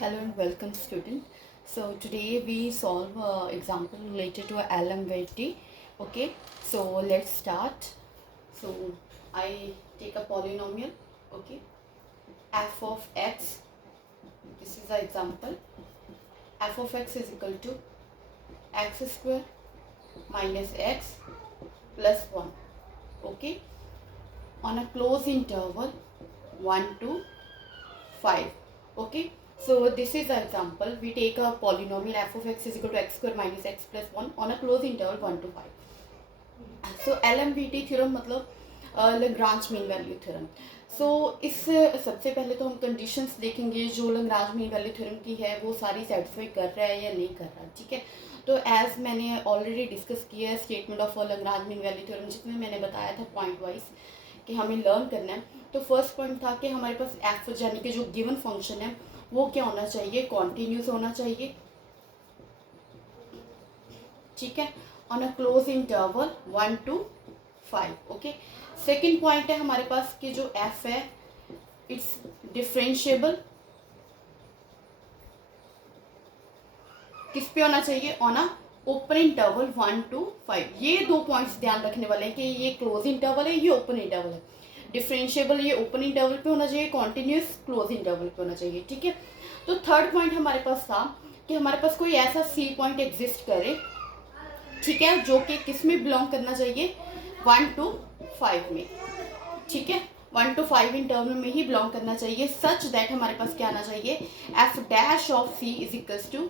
Hello and welcome student. So today we solve example related to LMVT. Okay, so let's start. So I take a polynomial. Okay, f of x. This is the example. F of x is equal to x square minus x plus 1. Okay, on a closed interval 1 to 5. Okay, so this is the example. We take a polynomial f of x is equal to x square minus x plus 1 on a closed interval 1 to 5. So LMVT theorem मतलब Lagrange mean value theorem. सो इस सबसे पहले तो हम conditions देखेंगे जो Lagrange mean value theorem की है वो सारी सेटिस्फाई कर रहा है या नहीं कर रहा. ठीक है, तो एज मैंने ऑलरेडी डिस्कस किया है statement of Lagrange mean value theorem जिसमें मैंने बताया था पॉइंट वाइज कि हमें लर्न करना है. तो फर्स्ट पॉइंट था कि हमारे पास एफ यानी कि जो गिवन फंक्शन है वो क्या होना चाहिए, कॉन्टिन्यूस होना चाहिए. ठीक है, on a close interval 1 to 5. Okay, second point है हमारे पास कि जो एफ है इट्स डिफरेंशिएबल. किस पे होना चाहिए, on a open interval 1 to 5. ये दो पॉइंट्स ध्यान रखने वाले हैं कि ये क्लोज इंटरवल है, ये ओपन इंटरवल है. डिफरेंशिएबल ये ओपन इंटरवल पे होना चाहिए, कॉन्टिन्यूस क्लोज इंटरवल पे होना चाहिए. ठीक है, तो थर्ड पॉइंट हमारे पास था कि हमारे पास कोई ऐसा सी पॉइंट एग्जिस्ट करे, ठीक है, जो कि किस में बिलोंग करना चाहिए, 1 to 5 में. ठीक है, 1 to 5 इंटरवल में ही बिलोंग करना चाहिए. सच दैट हमारे पास क्या आना चाहिए, F dash of C is equals to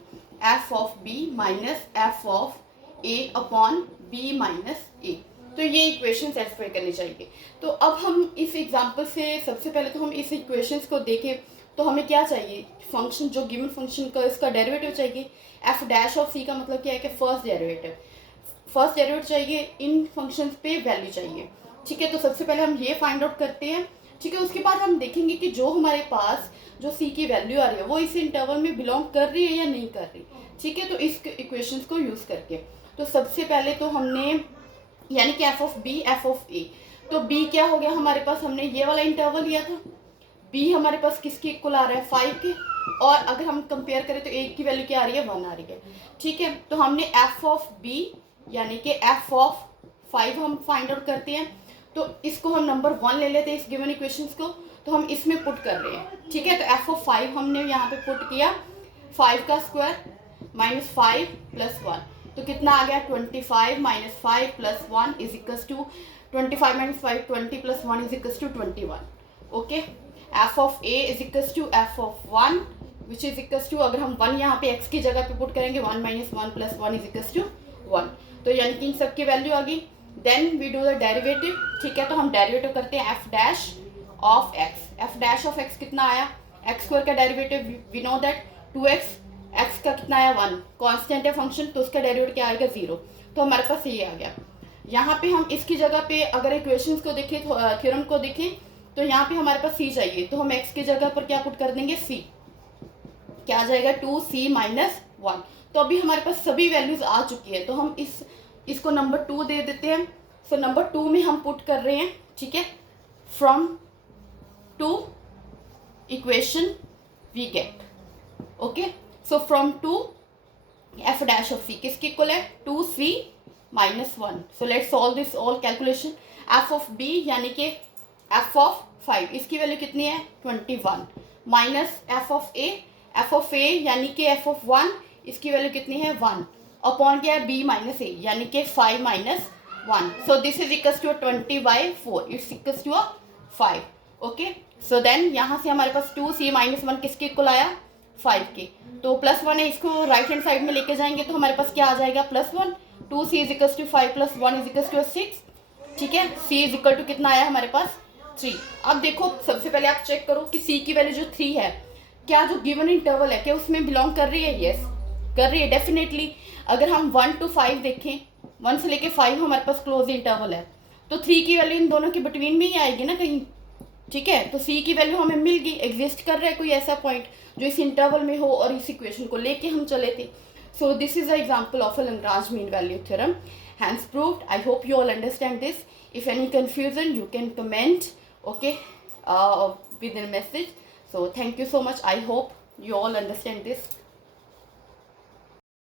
F of B minus F of A upon B minus A. तो ये इक्वेशन सेटिस्फाई करनी चाहिए. तो अब हम इस एग्जांपल से सबसे पहले तो हम इस इक्वेशंस को देखें तो हमें क्या चाहिए, फंक्शन जो गिवन फंक्शन का इसका डेरिवेटिव चाहिए. एफ डैश ऑफ सी का मतलब क्या है कि फर्स्ट डेरिवेटिव चाहिए, इन फंक्शंस पे वैल्यू चाहिए. ठीक है, तो सबसे पहले हम ये फाइंड आउट करते हैं. ठीक है, उसके बाद हम देखेंगे कि जो हमारे पास जो सी की वैल्यू आ रही है वो इस इंटरवल में बिलोंग कर रही है या नहीं कर रही. ठीक है, तो इस इक्वेशंस को यूज़ करके तो सबसे पहले तो हमने यानी कि F of B F of A. तो बी क्या हो गया हमारे पास, हमने ये वाला इंटरवल लिया था. बी हमारे पास किसके इक्वल आ रहा है, 5 के. और अगर हम कंपेयर करें तो ए की वैल्यू क्या आ रही है, 1 आ रही है. ठीक है, तो हमने एफ ऑफ बी यानी कि एफ ऑफ 5 हम फाइंड आउट करते हैं. तो इसको हम नंबर 1 ले लेते हैं इस गिवन इक्वेशंस को, तो हम इसमें पुट कर रहे हैं. ठीक है, तो एफ ऑफ 5 हमने यहाँ पे पुट किया, 5 का स्क्वायर माइनस 5 प्लस 1. तो कितना आ गया, 25 minus 5 plus 1 is equals to 25 minus 5 20 plus 1 is equals to 21. Okay, F of A is equals to F of 1 which is equals to, अगर हम 1 यहाँ पे x की जगह पे पुट करेंगे 1 minus 1 plus 1 is equals to 1. तो यानी कि इन सबकी वैल्यू आ गई. Then we do the derivative. ठीक है, तो हम डेरिवेटिव करते हैं F dash of X. F dash of X कितना आया, एक्स स्क्वायर का derivative we know that 2x, X का कितना आया 1, कांस्टेंट है फंक्शन तो उसका डेरिवेटिव क्या आएगा 0. तो हमारे पास ये आ गया. यहाँ पे हम इसकी जगह पे अगर इक्वेशंस को देखें, थ्योरम को देखें, तो यहाँ पे हमारे पास c चाहिए, तो हम x की जगह पर क्या पुट कर देंगे, c. क्या आ जाएगा 2c माइनस 1. तो अभी हमारे पास सभी वैल्यूज आ चुकी है, तो हम इसको नंबर 2 दे देते हैं. सो नंबर 2 में हम पुट कर रहे हैं. ठीक है, from 2 equation we get. Okay, so from 2 F dash of C किसके इक्वल है, 2c minus 1. So let's solve this all calculation. F of B यानी कि एफ ऑफ 5 इसकी वैल्यू कितनी है 21 माइनस एफ ऑफ ए यानी कि एफ ऑफ 1 इसकी वैल्यू कितनी है 1 अपॉन क्या है बी माइनस ए यानी कि 5 minus 1. So this is equals to 20/4 it's equals to 5. Okay, so then यहाँ से हमारे पास 2c माइनस 1 किसके इक्वल आया 5 के. तो प्लस 1 है, इसको राइट हैंड साइड में लेके जाएंगे तो हमारे पास क्या आ जाएगा plus 1. 2c is equals to 5 plus 1 is equals to 6. ठीक है, c इज इक्वल टू कितना आया हमारे पास 3. अब देखो सबसे पहले आप चेक करो कि c की वैल्यू जो 3 है क्या जो गिवन इंटरवल है क्या उसमें बिलोंग कर रही है. यस कर रही है डेफिनेटली. अगर हम 1 to 5 देखें, 1 से लेके 5 हमारे पास क्लोज इंटरवल है, तो 3 की वैल्यू इन दोनों के बिटवीन में ही आएगी ना कहीं. ठीक है, तो c की वैल्यू हमें मिल गई. एग्जिस्ट कर रहा है कोई ऐसा पॉइंट जो इस इंटरवल में हो और इस इक्वेशन को लेके हम चले थे. So this is a example of a Lagrange mean value theorem. Hence proved. I hope you all understand this. If any confusion you can comment, okay, within a message. So thank you so much. I hope You all understand this?